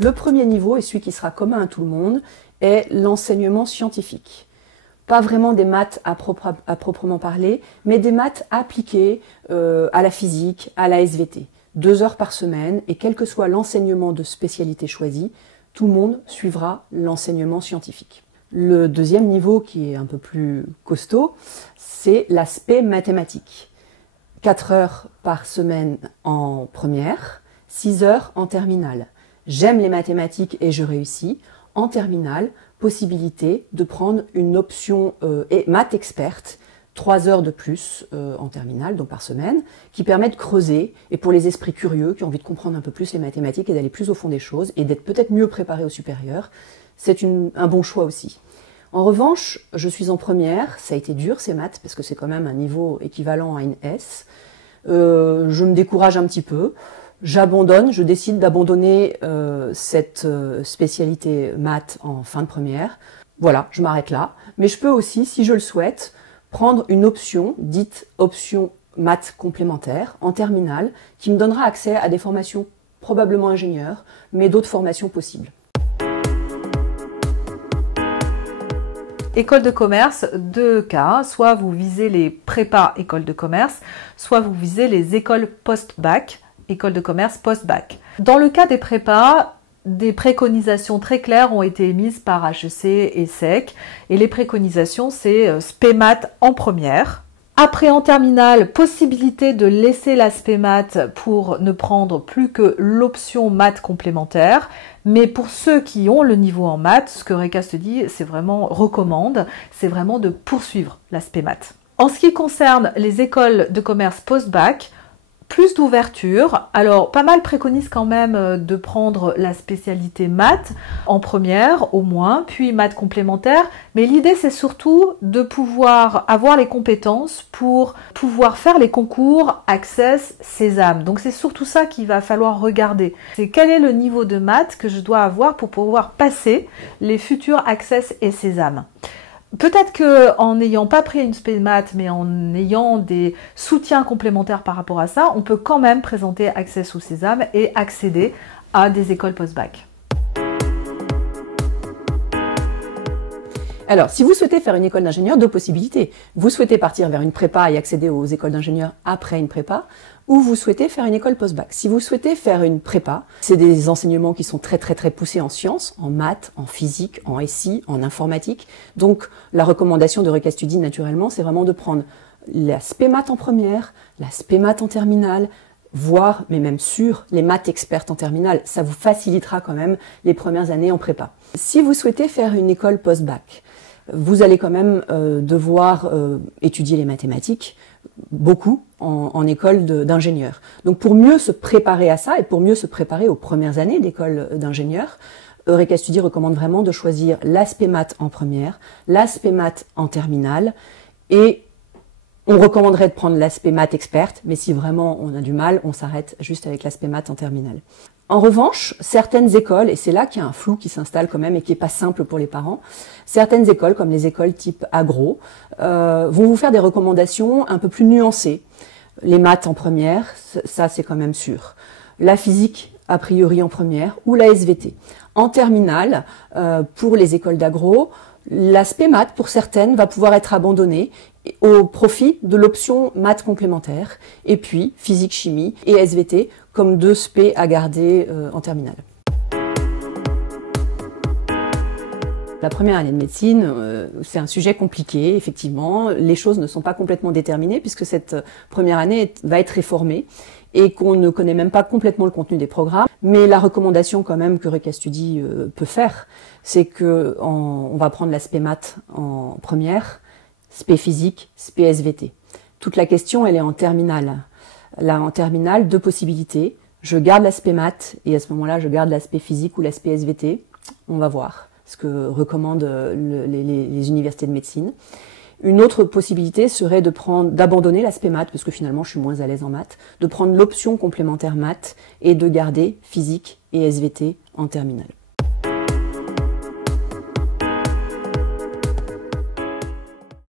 Le premier niveau, et celui qui sera commun à tout le monde, est l'enseignement scientifique. Pas vraiment des maths à proprement parler, mais des maths appliquées à la physique, à la SVT. 2 heures par semaine, et quel que soit l'enseignement de spécialité choisi, tout le monde suivra l'enseignement scientifique. Le deuxième niveau, qui est un peu plus costaud, c'est l'aspect mathématique. 4 heures par semaine en première, 6 heures en terminale. J'aime les mathématiques et je réussis. En terminale, possibilité de prendre une option maths experte, 3 heures de plus en terminale, donc par semaine, qui permet de creuser, et pour les esprits curieux qui ont envie de comprendre un peu plus les mathématiques et d'aller plus au fond des choses, et d'être peut-être mieux préparés au supérieur, c'est un bon choix aussi. En revanche, je suis en première, ça a été dur ces maths, parce que c'est quand même un niveau équivalent à une S. Je me décourage un petit peu, j'abandonne, je décide d'abandonner cette spécialité maths en fin de première. Voilà, je m'arrête là. Mais je peux aussi, si je le souhaite, prendre une option, dite option maths complémentaire, en terminale, qui me donnera accès à des formations probablement ingénieurs, mais d'autres formations possibles. École de commerce, 2 cas, soit vous visez les prépas école de commerce, soit vous visez les écoles post-bac, école de commerce post-bac. Dans le cas des prépas, des préconisations très claires ont été émises par HEC et SEC, et les préconisations c'est spé maths en première. Après en terminale, possibilité de laisser l'aspect maths pour ne prendre plus que l'option maths complémentaire. Mais pour ceux qui ont le niveau en maths, ce que Recast dit, c'est vraiment recommande, c'est vraiment de poursuivre l'aspect maths. En ce qui concerne les écoles de commerce post-bac, plus d'ouverture. Alors, pas mal préconisent quand même de prendre la spécialité maths en première, au moins, puis maths complémentaire. Mais l'idée, c'est surtout de pouvoir avoir les compétences pour pouvoir faire les concours Access Sésame. Donc, c'est surtout ça qu'il va falloir regarder. C'est quel est le niveau de maths que je dois avoir pour pouvoir passer les futurs Access et Sésame. Peut-être qu'en n'ayant pas pris une spé maths, mais en ayant des soutiens complémentaires par rapport à ça, on peut quand même présenter Access ou Sésame et accéder à des écoles post-bac. Alors, si vous souhaitez faire une école d'ingénieur, 2 possibilités. Vous souhaitez partir vers une prépa et accéder aux écoles d'ingénieurs après une prépa, ou vous souhaitez faire une école post-bac. Si vous souhaitez faire une prépa, c'est des enseignements qui sont très poussés en sciences, en maths, en physique, en SI, en informatique. Donc, la recommandation de Recast Study, naturellement, c'est vraiment de prendre la spé maths en première, la spé maths en terminale, voire, mais même sûr, les maths expertes en terminale. Ça vous facilitera quand même les premières années en prépa. Si vous souhaitez faire une école post-bac, vous allez quand même devoir étudier les mathématiques, beaucoup, en école d'ingénieur. Donc pour mieux se préparer à ça et pour mieux se préparer aux premières années d'école d'ingénieur, Recast Study recommande vraiment de choisir l'aspect maths en première, l'aspect maths en terminale, et on recommanderait de prendre l'aspect maths experte, mais si vraiment on a du mal, on s'arrête juste avec l'aspect maths en terminale. En revanche, certaines écoles, et c'est là qu'il y a un flou qui s'installe quand même et qui est pas simple pour les parents, certaines écoles, comme les écoles type agro, vont vous faire des recommandations un peu plus nuancées. Les maths en première, ça c'est quand même sûr. La physique, a priori en première, ou la SVT. En terminale, pour les écoles d'agro, l'aspect maths, pour certaines, va pouvoir être abandonné au profit de l'option maths complémentaire, et puis physique-chimie et SVT comme 2 spé à garder en terminale. La première année de médecine, c'est un sujet compliqué, effectivement. Les choses ne sont pas complètement déterminées puisque cette première année va être réformée et qu'on ne connaît même pas complètement le contenu des programmes. Mais la recommandation quand même que Recast Study peut faire, c'est que on va prendre l'aspect maths en première, spé physique, spé SVT. Toute la question, elle est en terminale. Là, en terminale, 2 possibilités. Je garde l'aspect maths et à ce moment-là, je garde l'aspect physique ou l'aspect SVT. On va voir ce que recommandent les universités de médecine. Une autre possibilité serait d'abandonner l'aspect maths, parce que finalement je suis moins à l'aise en maths, de prendre l'option complémentaire maths et de garder physique et SVT en terminale.